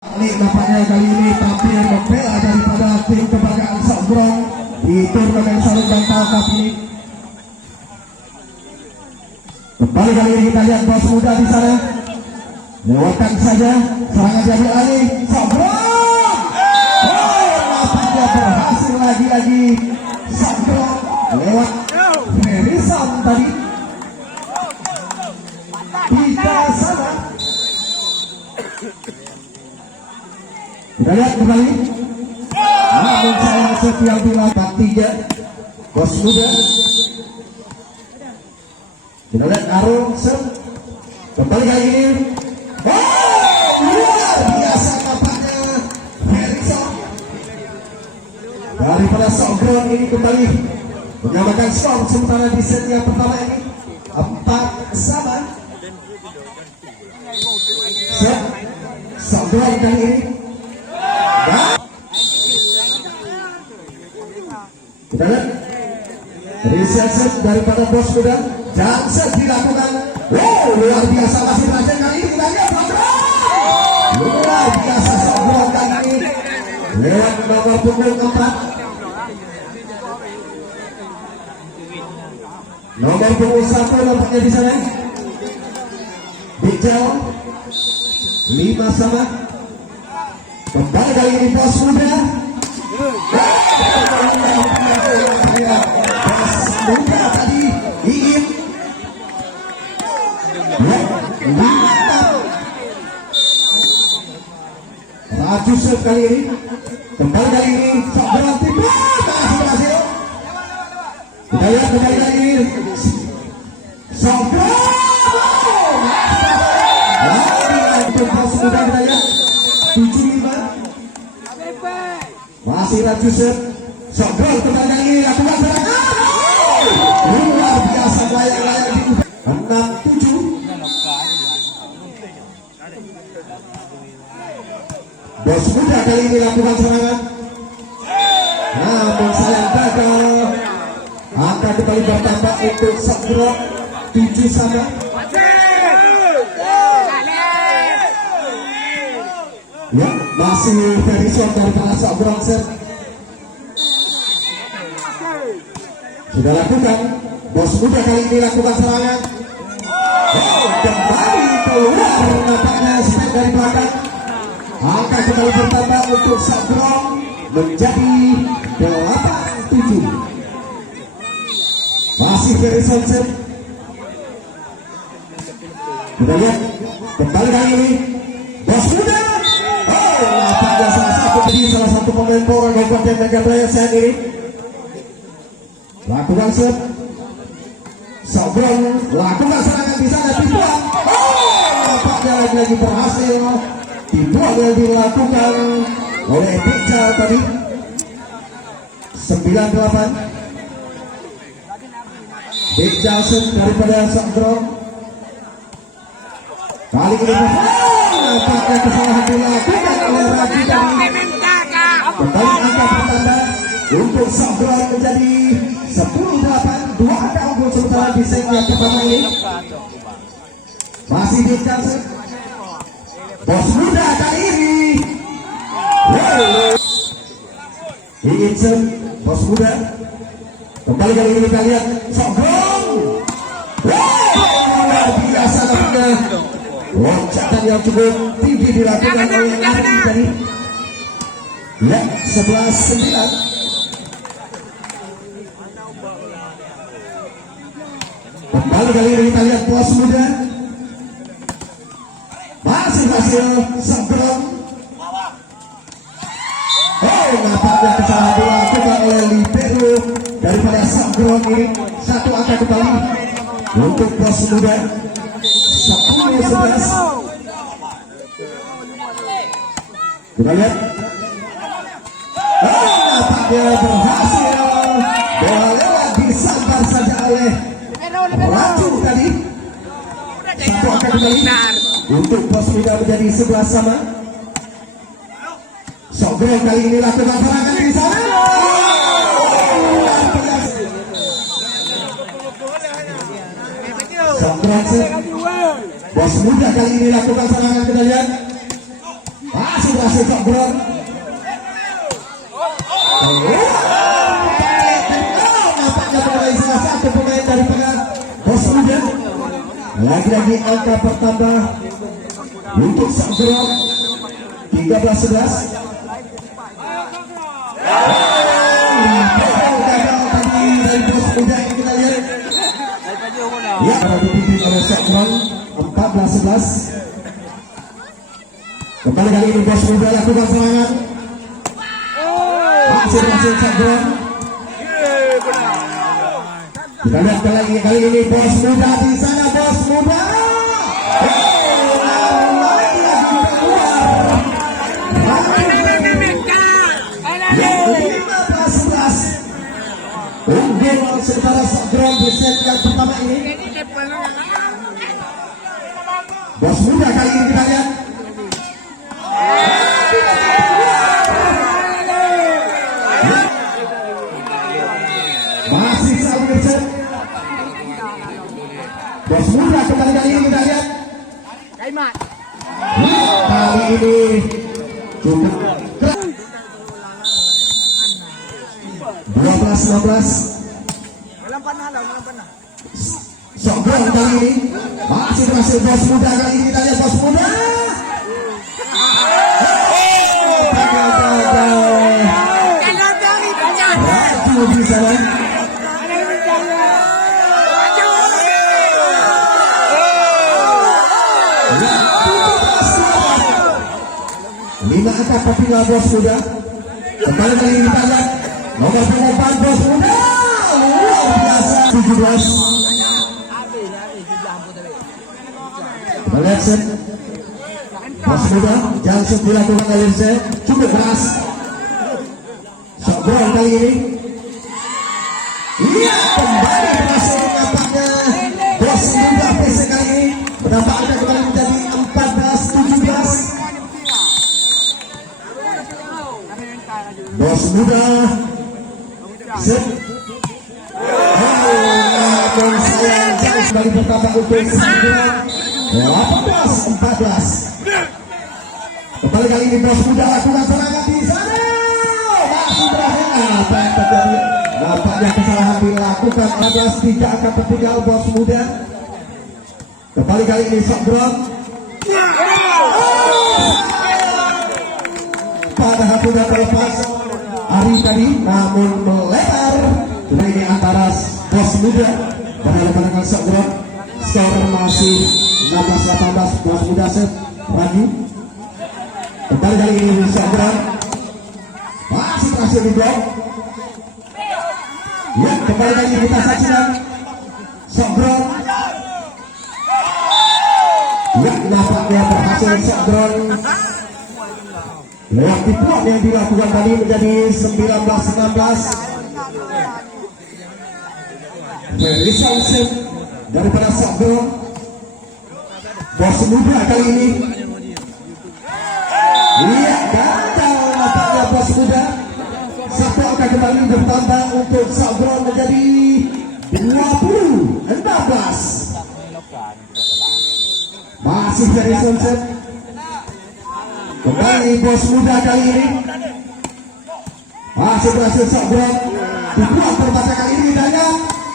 Ini nampaknya kali ini tampil membela daripada tim kebanggaan Sombrong di turnamen sarung bantal cup ini. Kembali kali ini kita lihat bos muda di sana lewatkan saja serangan diambil alih Sombrong. Nampaknya berhasil lagi-lagi Sombrong lewat Harrison tadi. Kita sama. Kita lihat kembali. Namun sayang setiap bilang tiga bos muda. Kita lihat Arung kembali kali ini. Luar biasa nampaknya Harrison daripada Sombrong ini kembali menyamakan skor sementara di set yang pertama ini 4-sama. Sombrong kali ini. Kita lihat reset daripada bos muda dan set dilakukan. Luar biasa masih berhasil kali ini. Kita lihat luar biasa Sombrong kali ini lewat nomor punggung 4. Nomor punggung 1 nampaknya di sana. Bijau 5-sama. Kembali kali ini bos muda. Bos muda tadi ingin Raju serve kali ini. Kembali kali ini Sombrong tiba masih berhasil. Kita lihat kembali kali ini Sombrong. Untuk bos muda kita lihat 7-5. Masih Raju serve. Sombrong kembali kali ini lakukan serangan. Luar biasa layang-layang di 6-7. Bos muda kali ini lakukan serangan. Namun sayang gagal. Angka kembali bertambah untuk Sombrong 7-sama. Ya, masih Harrison daripada Sombrong set. Sudah lakukan. Bos muda kali ini lakukan serangan. Kembali keluar nampaknya spek dari belakang. Angka kembali bertambah untuk Sombrong menjadi 8-7. Masih Harrison set. Kita lihat kembali kali ini bos muda. Nampaknya salah satu pemain Power Kabupaten Megabraya saat ini lakukan set. Sombrong lakukan serangan di sana dibuang. Nampaknya lagi-lagi berhasil dibuang yang dilakukan oleh Bijal tadi. 9-8. Bijal set daripada Sombrong. Kali ini nampaknya kesalahan dilakukan oleh Raju tadi. Kembali angka bertambah untuk Sombrong menjadi 10-8. 2 angka unggul sementara di set yang pertama ini. Masih Bijal set. Bos muda kali ini. Ingin set bos muda. Kembali kali ini kita lihat Sombrong. Luar biasa nampaknya. Loncatan yang cukup tinggi dilakukan oleh Ardi tadi. Ya, 11-9. Kembali kali ini kita lihat bos muda. Masih hasil Sombrong. Nampaknya kesalahan dilakukan oleh libero daripada Sombrong ini. 1 angka kembali untuk bos muda. 10-11. Kita lihat. Nampaknya berhasil. Bola lewat disambar saja oleh Raju tadi. 1 angka kembali untuk bos muda menjadi 11-sama. Sombrong kali ini lakukan serangan di sana. Sombrong bos muda kali ini lakukan serangan, kita lihat masih berhasil Cok Bron. Nampaknya pemain salah satu pemain daripada Bos Muda. Lagi-lagi angka bertambah untuk Cok Bron 13-11. Dari Bos Muda yang kita lihat. Ya, pada dipimpin oleh Cok Bron 14-11. Kembali kali ini Bos Muda lakukan serangan. Masih Cok Bron. Kita lihat kali ini Bos Muda di sana, Bos Muda. Unggul sementara Cok Bron di set yang pertama ini. Bos Muda kali ini kita lihat. Masih selalu berset. Bos Muda kembali kali ini kita lihat. Kali ini cukup 12-16. Cok Bron kali ini masih berhasil. Bos Muda kali ini kita lihat. Bos Muda di sana. Lima angka papila Bos Muda. Kembali kali ini kita lihat nomor 4 Bos Muda. Luar biasa 17. Kita lihat set Bos Muda jangan dilakukan kali ini cukup keras. Cok Bron kali ini. Iya, kembali berhasil nampaknya Bos Muda PC kali ini menampakkan kembali menjadi 14-17. Bos Muda set. Namun sayang jauh kembali bertambah untuk Cok Bron 18-14. Kembali kali ini Bos Muda lakukan serangan di sana. Masih berakhir. Apa yang terjadi? Nampaknya kesalahan dilakukan 14, tidak akan tertinggal Bos Muda. Kembali kali ini Cok Bron. Padahal sudah terlepas hari tadi, namun melebar. Sudah ini antara Bos Muda berhadapan Cok Bron. Skor masih 16-18. Bos Muda set lagi. Kembali kali ini Cok Bron masih berhasil di blok. Ya, kembali lagi kita saksikan Cok Bron. Ya, nampaknya berhasil Cok Bron. Lewat tipuan yang dilakukan tadi menjadi 19-16. Very sunset daripada Cok Bron. Bos Muda kali ini. Iya, gagal nampaknya Bos Muda. Satu angka kembali bertambah untuk Cok Bron menjadi 20-16. Masih dari sunset. Kembali Bos Muda kali ini. Masih berhasil Cok Bron. Dibuat terbaca kali ini daya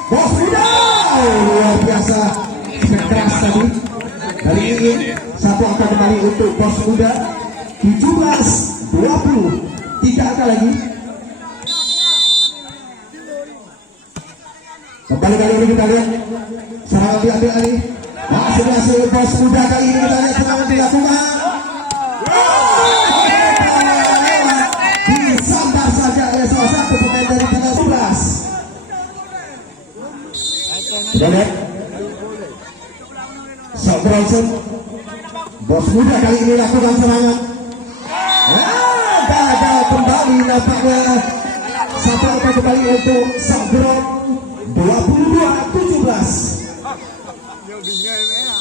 Bos Muda. Luar biasa keras tadi. Kali ini satu angka kembali untuk Bos Muda. 17-20. 3 angka lagi. Kembali kali ini kita lihat serangan diambil Ali. Masih berhasil Bos Muda kali ini kita lihat serangan dilakukan. Disambar saja oleh salah satu pemain dari tanggal 11. Kita lihat Cok Bronson. Bos Muda kali ini lakukan serangan. Gagal kembali nampaknya. Satu angka kembali untuk Cok Bron. 22-17.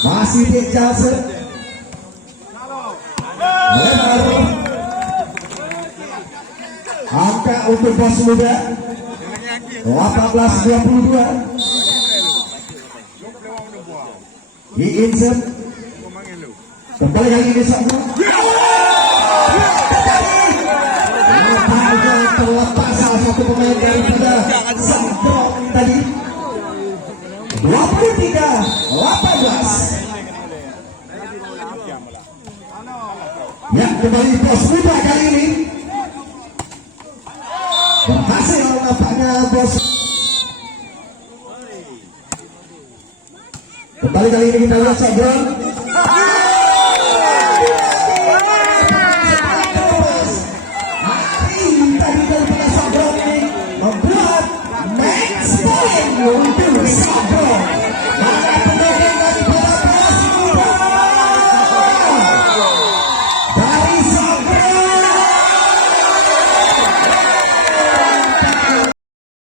Masih di Johnson. Melebar. Angka untuk Bos Muda 18-22. Di insert. Kembali kali ini Cok Bron. pemain daripada Sandrong tadi. 23-18. Ya, kembali bos muda kali ini. Berhasil nampaknya bos. Kembali kali ini kita lihat Sandrong. Membuat match point untuk Sandrong.